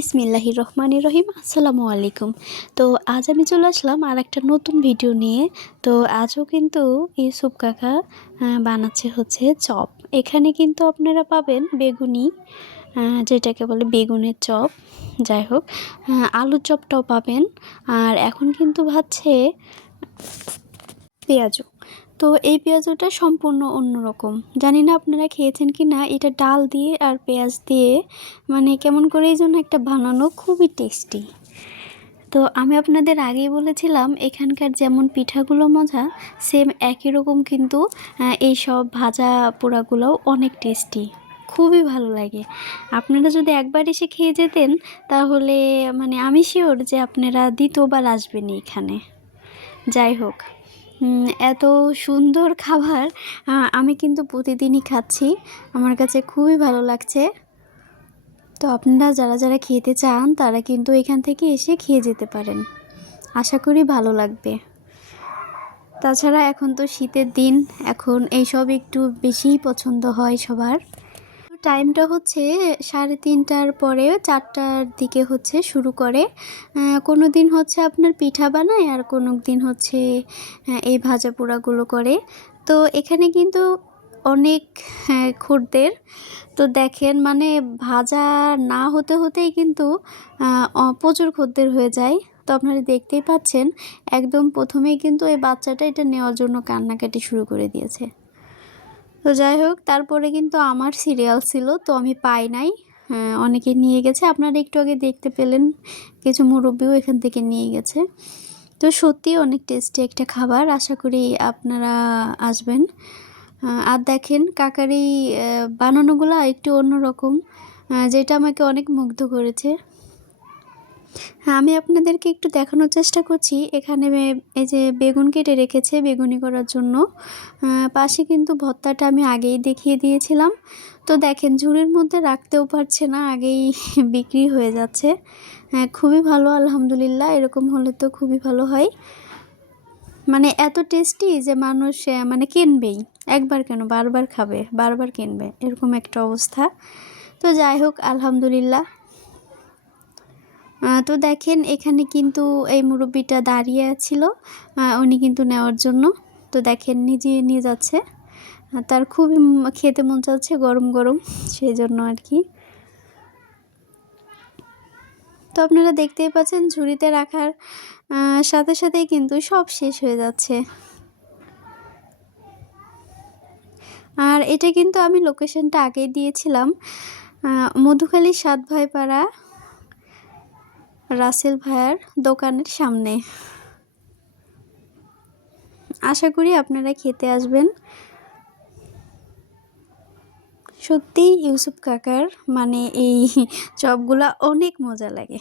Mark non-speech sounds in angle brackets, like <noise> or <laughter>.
বিসমিল্লাহির রহমান রহিম আসসালামু আলাইকুম। তো আজ আমি চলে আসলাম আর একটা নতুন ভিডিও নিয়ে। তো আজও কিন্তু এই ইউসুফ কাকা বানাচ্ছে হচ্ছে চপ। এখানে কিন্তু আপনারা পাবেন বেগুনি যেটাকে বলে বেগুনের চপ। যাই হোক আলুর চপটাও পাবেন। আর এখন কিন্তু ভাবছে পেঁয়াজু তো এই পেঁয়াজুটা সম্পূর্ণ অন্যরকম জানি না আপনারা খেয়েছেন কি না এটা ডাল দিয়ে আর পেঁয়াজ দিয়ে মানে কেমন করে এই জন্য একটা বানানো খুবই টেস্টি তো আমি আপনাদের আগেই বলেছিলাম, এখানকার যেমন পিঠাগুলো মজা সেম একই রকম কিন্তু এই সব ভাজা পোড়াগুলোও অনেক টেস্টি খুবই ভালো লাগে। আপনারা যদি একবার এসে খেয়ে যেতেন, তাহলে মানে আমি শিওর যে আপনারা দ্বিতীয়বার আসবেনই এখানে যাই হোক। এত সুন্দর খাবার আমি কিন্তু প্রতিদিনই খাচ্ছি। আমার কাছে খুবই ভালো লাগছে। তো আপনারা যারা যারা খেতে চান, তারা কিন্তু এখান থেকে এসে খেয়ে যেতে পারেন। আশা করি ভালো লাগবে। তাছাড়া এখন তো শীতের দিন, এখন এইসব একটু বেশিই পছন্দ হয় সবার। টাইমটা হচ্ছে সাড়ে তিনটার পরে চারটার দিকে হচ্ছে শুরু করে। কোনো দিন হচ্ছে আপনার পিঠা বানায় আর কোনো দিন হচ্ছে এই ভাজা পোড়াগুলো করে। তো এখানে কিন্তু অনেক হ্যাঁ, খদ্দের তো দেখেন মানে ভাজা না হতে হতেই কিন্তু প্রচুর খদ্দের হয়ে যায়। তো আপনারা দেখতেই পাচ্ছেন একদম প্রথমেই কিন্তু এই বাচ্চাটা এটা নেওয়ার জন্য কান্নাকাটি শুরু করে দিয়েছে। তো যাই হোক তারপরে কিন্তু আমার সিরিয়াল ছিল তো আমি পাই নাই। হ্যাঁ, অনেকে নিয়ে গেছে। আপনারা একটু আগে দেখতে পেলেন কিছু মুরব্বীও এখান থেকে নিয়ে গেছে। তো সত্যি অনেক টেস্টি একটা খাবার আশা করি আপনারা আসবেন। আর দেখেন কাকার বানানোগুলো একটু অন্যরকম যেটা আমাকে অনেক মুগ্ধ করেছে। আমি আপনাদেরকে একটু দেখানোর চেষ্টা করছি। এখানে এই যে বেগুন কেটে রেখেছে বেগুনি করার জন্য। পাশে কিন্তু ভর্তাটা আমি আগেই দেখিয়ে দিয়েছিলাম। তো দেখেন, ঝুড়ির মধ্যে রাখতেও পারছে না, আগেই <laughs> বিক্রি হয়ে যাচ্ছে। হ্যাঁ খুবই ভালো, আলহামদুলিল্লাহ, এরকম হলে তো খুবই ভালো হয়। মানে এত টেস্টি যে মানুষ মানে কিনবেই। একবার কেন, বারবার খাবে, বারবার কিনবে, এরকম একটা অবস্থা। তো যাই হোক, আলহামদুলিল্লাহ। তো দেখেন, এখানে কিন্তু এই মুরব্বিটা দাঁড়িয়ে ছিল উনি কিন্তু নেওয়ার জন্য। তো দেখেন, নিজে নিয়ে যাচ্ছে। তার খুবই খেতে মন চাচ্ছে, গরম গরম, সেই জন্য আর কি। তো আপনারা দেখতেই পাচ্ছেন, ঝুড়িতে রাখার সাথে সাথেই কিন্তু সব শেষ হয়ে যাচ্ছে। আর এটা কিন্তু আমি লোকেশনটা আগেই দিয়েছিলাম। মধুখালী সাত ভাইপাড়া রাসেল ভাইয়ার দোকানের সামনে। আশা করি আপনারা খেতে আসবেন। সত্যিই ইউসুফ কাকার মানে এই চপগুলা অনেক মজা লাগে।